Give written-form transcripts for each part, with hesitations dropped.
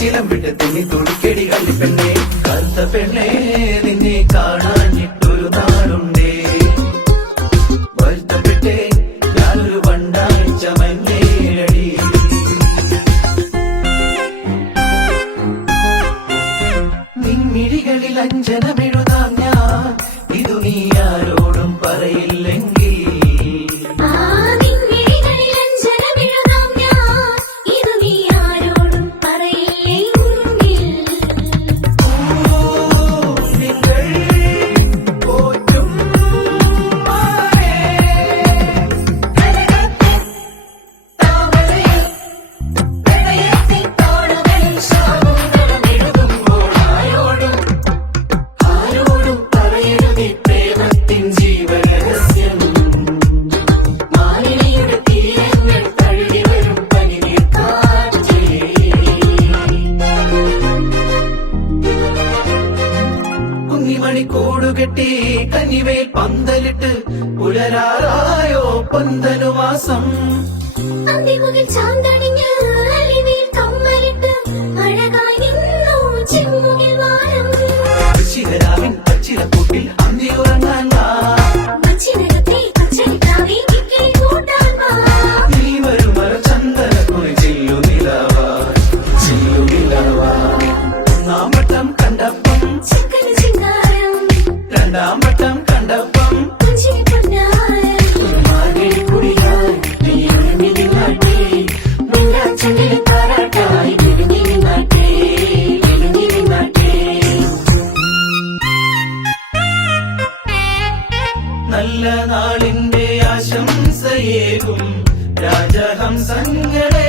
ചിലം വിട്ട് തുണി തുടിക്കടി കള്ളിപ്പെണ്ണേ കറുത്ത പെണ്ണേ നിന്നെ കാണാനിട്ടൊരു നാളുണ്ടേ വരുത്തപ്പെട്ടേ ഞാനൊരു വണ്ടായി ചമഞ്ഞേടി നിൻമിഴികളിൽ അഞ്ജനമെഴുതാം ഞാൻ ഇതു നീ ആരോടും പറയില്ലെങ്കിൽ കൂടുകെട്ടി കന്നിവേൽ പന്തലിട്ട് പുലരാറായോ പന്തലുവാസം ശിവരാവിൻ പച്ചിലക്കൂട്ടിൽ അന്തി ഉറങ്ങാൻ നീ വരും വര ചന്ദനക്കുറി ചെല്ലുനിലവാ ഒന്നാം വട്ടം കണ്ടപ്പം രണ്ടാം വട്ടം കണ്ടപ്പം നല്ല നാളിന്റെ ആശംസയേകും രാജഹംസങ്ങളെ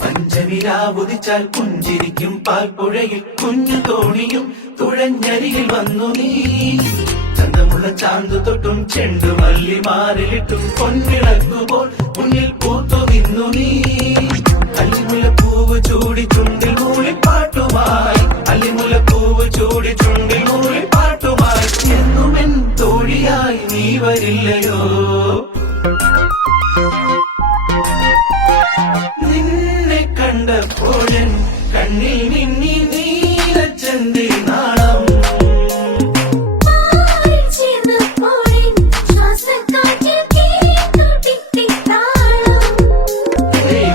പഞ്ചമിരാവുദിച്ചാൽ പുഞ്ചിരിക്കും പാൽപ്പുഴയിൽ കുഞ്ഞു തോണിയും തുഴഞ്ഞരികിൽ വന്നു നീ ചന്തമുള്ള ചാന്തു തൊട്ടും ചെണ്ടുമല്ലി മാറിലിട്ടും പൊൻവിളക്കുപോൽ മുന്നിൽ പൂത്തു നിന്നു നീ അല്ലിമുലപ്പൂവ് ചൂടി ചുണ്ടിൽ മൂളിപ്പാട്ടുമായി അല്ലിമുലപ്പൂവ് ചൂടി ചുണ്ടിൽ മൂളിപ്പാട്ടുമായി എന്നുമെൻ തോഴിയായി നീ വരില്ലയോ നിന്നെ കണ്ടപ്പോഴൻ കണ്ണിൽ മിന്നി നീലച്ചന്തി നാളം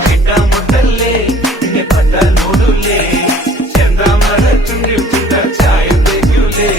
കിട്ടാമൊട്ടല്ലേ നിന്നെ പട്ടാൽ മൂടൂലേ ചന്ദ്രാമണ ചുണ്ടിൽ ചുണ്ട ചായം തേക്കൂലേ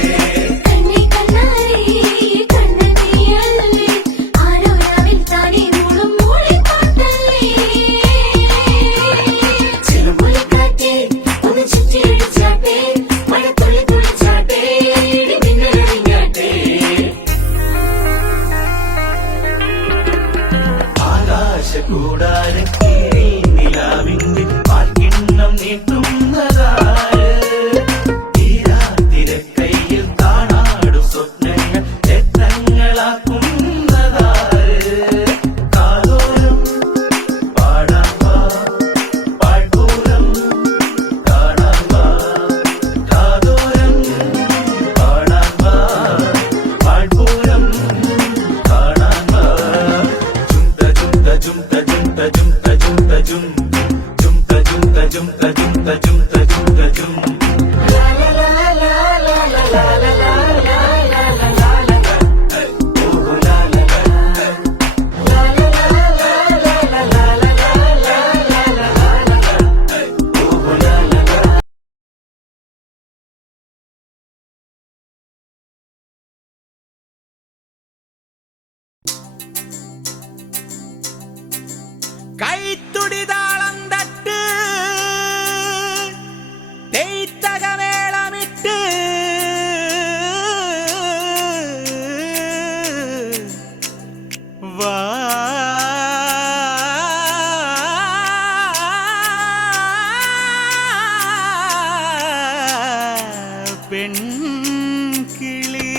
കിളി.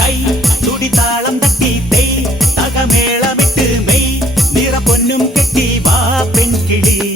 കൈ തുടിതാളം തട്ടി തേയ് തകമേളമിട്ട് മെയ് നിറ പൊന്നും കെട്ടി വാ പെൺകിളി.